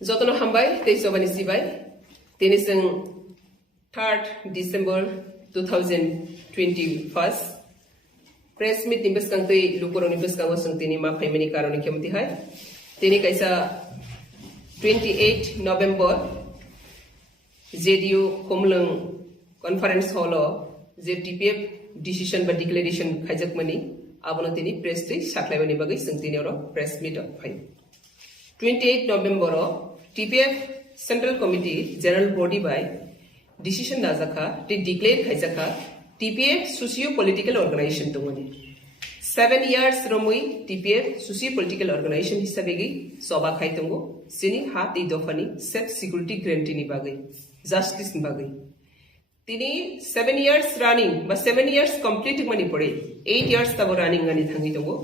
Jotono hambai teisobani sibai teniseng 3rd December 2021 press meet nimbes kangtei lukoro nimbes kangwa sang tini ma phaimani karoni kemti hai tini kaisa 28 November JDU Komlung conference hall je TPF decision ba declaration khajak mani abono tini press tei saklaibani bagai sang tini oro press meet phai 28 November TPF Central Committee General Body by decision nazaka te declare khaijaka TPF socio-political organization tungani 7 years romui TPF socio-political organization hisabegi soba khaitungo sini hati dofani self security guarantee ni bagai justice ni bagai tini 7 years running ba 7 years complete mani pore 8 years tabo running ani thangi tungo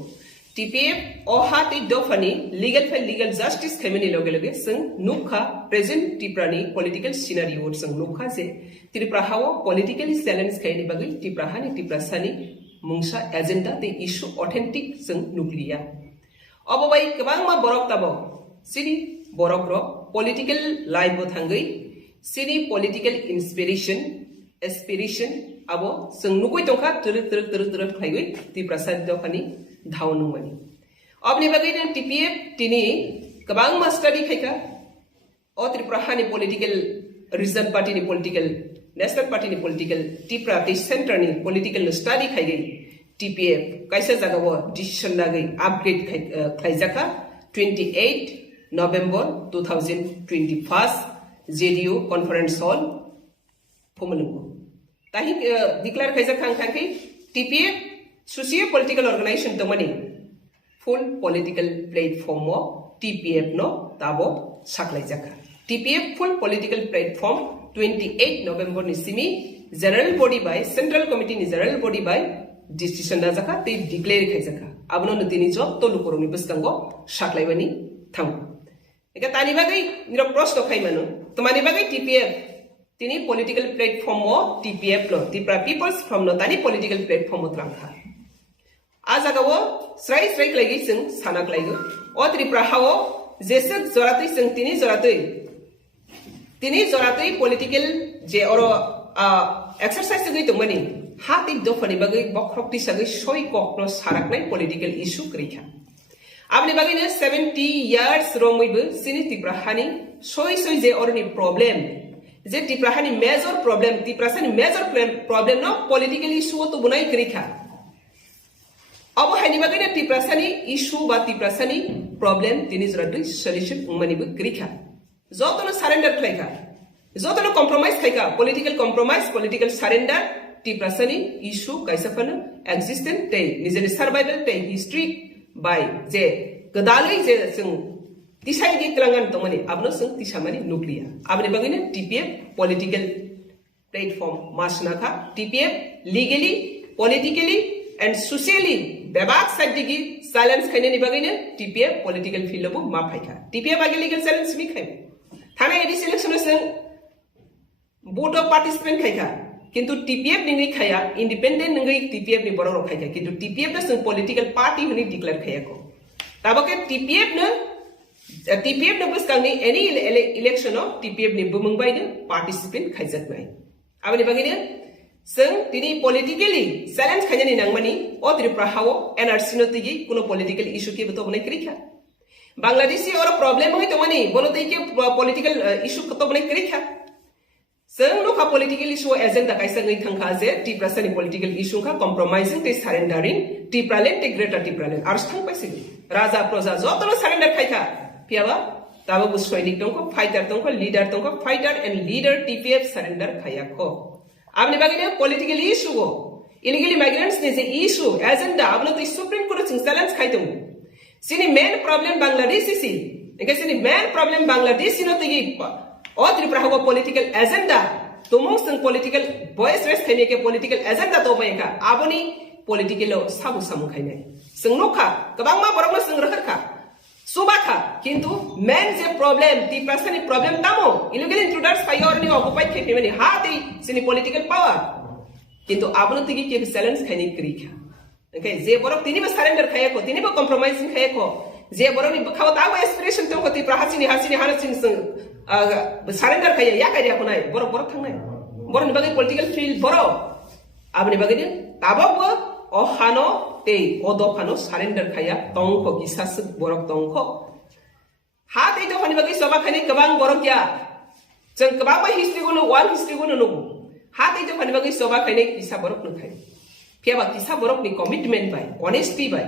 TPF ohati dofani legal file legal justice khaimani loge loge sang nukha present Triprani political scenario sang nukha se Tripura hawa politically challenge khaini bagi Tripura Triprasani mungsa agenda te issue authentic sang nuklia obobai kabang ma borok tabo sini borok ro political life bo thangai sini political aspiration abo sang nukoi tongkha tur khaigoi Triprasani dofani धावनु मनी अब निबगै न TPF तिनी कबांग मा study खैका ओ त्रिपुरा नि political reason party नि political national party नि पॉलिटिकल त्रिपुरा ति सेंटर नि पॉलिटिकल स्टडी खैगै TPF कैसे जगह डिसीजन लागै अपग्रेड खैजाका 28 नोभेम्बर 2021 JDU कॉन्फ्रेंस हॉल फोमलुको ताहि डिक्लेयर खैजाका खांखै TPF socio-political organization to money full political platform mo TPF no tabo saklai jaka TPF full political platform 28 November ni simi general body by central committee ni general body by decision na jaka te declare khai jaka abno no dini job to lukoro ni buskango saklai bani tham eka tani bagai niro proshno khai manu to mani bagai TPF tini political platform mo TPF lo Tripura people's from no tani political platform mo trangkha आजागावो स्राय लाइगै जों सानाक LIGO ओ त्रिपुरा हावो जेसे जरातै जों तिनी जरातै political जे अरो exercise गै दंमनि हाति दफनि बागै बख्रक्ति सागै सय कक्नो साराकनाय पॉलिटिकल इशू क्रिखा आबनि बागैनो 70 इयार्स रोमैबो सिनि त्रिपुरा हानि सय जे अरनि प्रॉब्लेम जे त्रिपुरा हानि मेजर प्रॉब्लेम न पॉलिटिकल इशू तो बुनाय क्रिखा अब हानि बागैनो त्रिपुरासानि इशू बा त्रिपुरासानि प्रॉब्लेम तिनि जरादै सॉल्यूशन उमनिबो क्रिखा जतनो सरेंडर खायखा जतनो कॉम्प्रोमाइज खायखा पॉलिटिकल सरेंडर त्रिपुरासानि इशू कैसाफानो एक्जिस्टेंट ते निजेनि सर्वाइवल ते हिस्ट्री बाय जे गदालै जे जों तिसाइदि क्लांगान तमनि आबनो जों तिसामानि नुक्लिया आबनि बागैनो TPF पॉलिटिकल प्लेटफॉर्म मासनाखा TPF legally politically and socially बेबाक साइडिगी साइलेंस खाइने निबागैनो TPF पॉलिटिकल फील्डबो मा फाइखा TPF आगे लीगल साइलेंस नि खाइ थाना एडिस इलेक्शन जों वोट ऑफ पार्टिसिपेंट खाइखा किंतु TPF नि खाया इंडिपेंडेंट नंगै TPF नि बरो खाइखा किंतु TPF न जों पॉलिटिकल पार्टी हनि डिक्लेयर खायाको ताबके TPF न बसकांनि एनी इलेक्शन ऑफ TPF नि बुमंगबायनो पार्टिसिपेंट खाइजाकनाय आबनि बागैनो जों तिनी पॉलिटिकली चैलेंज खायनि नांगमानि ओ त्रिपुरा हावो NRC नो तिगि कुनो पॉलिटिकल इशू के बतो बनै क्रिखा बांग्लादेशी और प्रॉब्लेम है तमनि बोलो तैके पॉलिटिकल इशू कतो बनै क्रिखा जों नखा पॉलिटिकल इशू एजेंडा काइसा गै थांखा जे त्रिपुरासानि पॉलिटिकल इशू खा कॉम्प्रोमाइजिंग ते सरेंडरिंग त्रिपुरालेंड ते ग्रेटर त्रिपुरालेंड आरस्थां पाइसि राजा प्रजा जतनो सरेंडर खायखा पियाबा ताबो बुसयनिक दंखो फाइटर दंखो लीडर दंखो fighter and leader TPF surrender खायाखो आपने बागैनो पॉलिटिकल इशू गो इलीगली माइग्रेंट्स ने जे इशू एजेंडा आपने तो सुप्रीम कोर्ट सिंग चैलेंज खाइतों सिनी मेन प्रॉब्लम बांग्लादेश सी एके सिनी मेन प्रॉब्लम बांग्लादेश नो तगी ओ त्रिपुरा हावा पॉलिटिकल एजेंडा तुमो संग पॉलिटिकल वॉइस रेस खाइने के पॉलिटिकल एजेंडा तो बायका आबोनी पॉलिटिकल साबु सामु खाइने संगनोखा गबांमा बरंमा संग्रहरखा सुबाखा किंतु मेन जे प्रॉब्लेम त्रिपुरासानि प्रॉब्लेम तामो इलीगल इंट्रूडर्स फाइअर नि ऑक्युपाइड खेफेमनि हाति सिनि पॉलिटिकल पावर किंतु आबनो तिगि के चैलेंज खाइनि क्रिखा ओके जे बरक तिनिबो सरेंडर खायको तिनिबो कॉम्प्रोमाइजिंग खायको जे बरनि बखाव ताबो एस्पिरेशन तो कति प्रहासिनि हासिनि हारसिं सारेन्डार खाया या कायदा खनाय बर थांनाय बरनि बागै पॉलिटिकल फील्ड बर आबनि बागै ताबो अहानो ते अदफानो सारेन्डार खाया तंखो किसास बरक तंखो हा ते दफानि बागै सभा खायनि गोबां बरक या जों गोबां हिस्ट्री गुनो वाल हिस्ट्री गुनो नुगु हा ते दफानि बागै सभा खायनि किसा बरक नखाय फेबा किसा बरक नि commitment by honesty by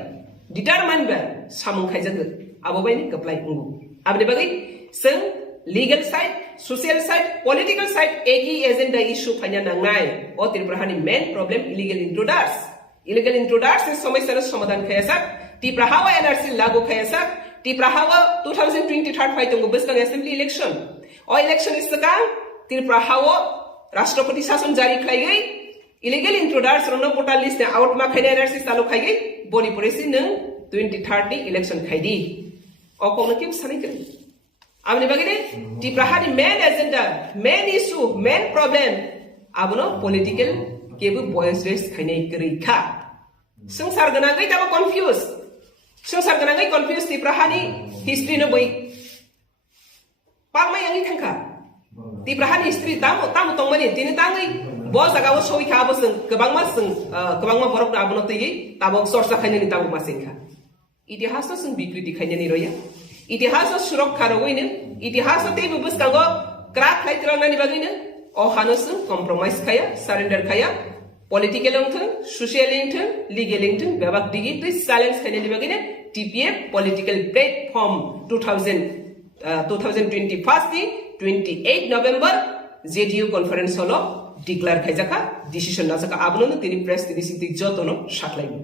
determine by सामुं खायजगो आबो बायनि गप्लाय उंगु आबनि बागै जों legal side social side political side एकी एजेंडा इशू फाइना नांनाय ओ त्रिपुरानि मेन प्रॉब्लम इलीगल इंट्रूडर्स से समस्या समाधान खायासा त्रिपुराहाव एनआरसी लागू खायासा त्रिपुराहाव 2023 फाइतंगो बस्तंग असेंबली इलेक्शन ओ इलेक्शन इसका त्रिपुराहाव राष्ट्रपति शासन जारी खायगै इलीगल इंट्रूडर्स रनो पोर्टल लिस्ट आउट मा खायना एनआरसी चालू खायगै बडी परेसि नों 2030 इलेक्शन खायदी ओ कोनो किम सानैगै आबनि बागै त्रिपुराहानि main agenda main issue main problem आबनो पॉलिटिकल केबो वॉइस रेस खायनै गैखा संसार गनागै दाबो कंफ्यूज त्रिपुराहानि हिस्ट्री न बै पालमाय आंनि थांखा त्रिपुराहानि हिस्ट्री तामो तंमानि दिनै ताङै ब जागाव सयखा बसों गोबांमा बरक आबनो तैयै ताबो चर्चा खायनै ताबो मासेखा इतिहास जों बिकृति खायनै रया इतिहास सुरक्षा रवैनो इतिहास तेबो बसकागो क्राक खायत्रांनानि बागैनो अहानोसो कम्प्रोमाइज खाया सारेन्डार खाया पॉलिटिकल अंथों सोशल अंथों लीगल अंथों बेबाक दिगी तो चैलेंज खायनि बागैनो टीपीएफ पॉलिटिकल प्लेटफॉर्म 2021 नि 28 नवंबर जेडीयू कॉन्फ्रेंस हॉल डिक्लेयर खायजाका डिसीजन नाजाका आबनो तिनि प्रेस तिनि सिति जतनो साख्लायनो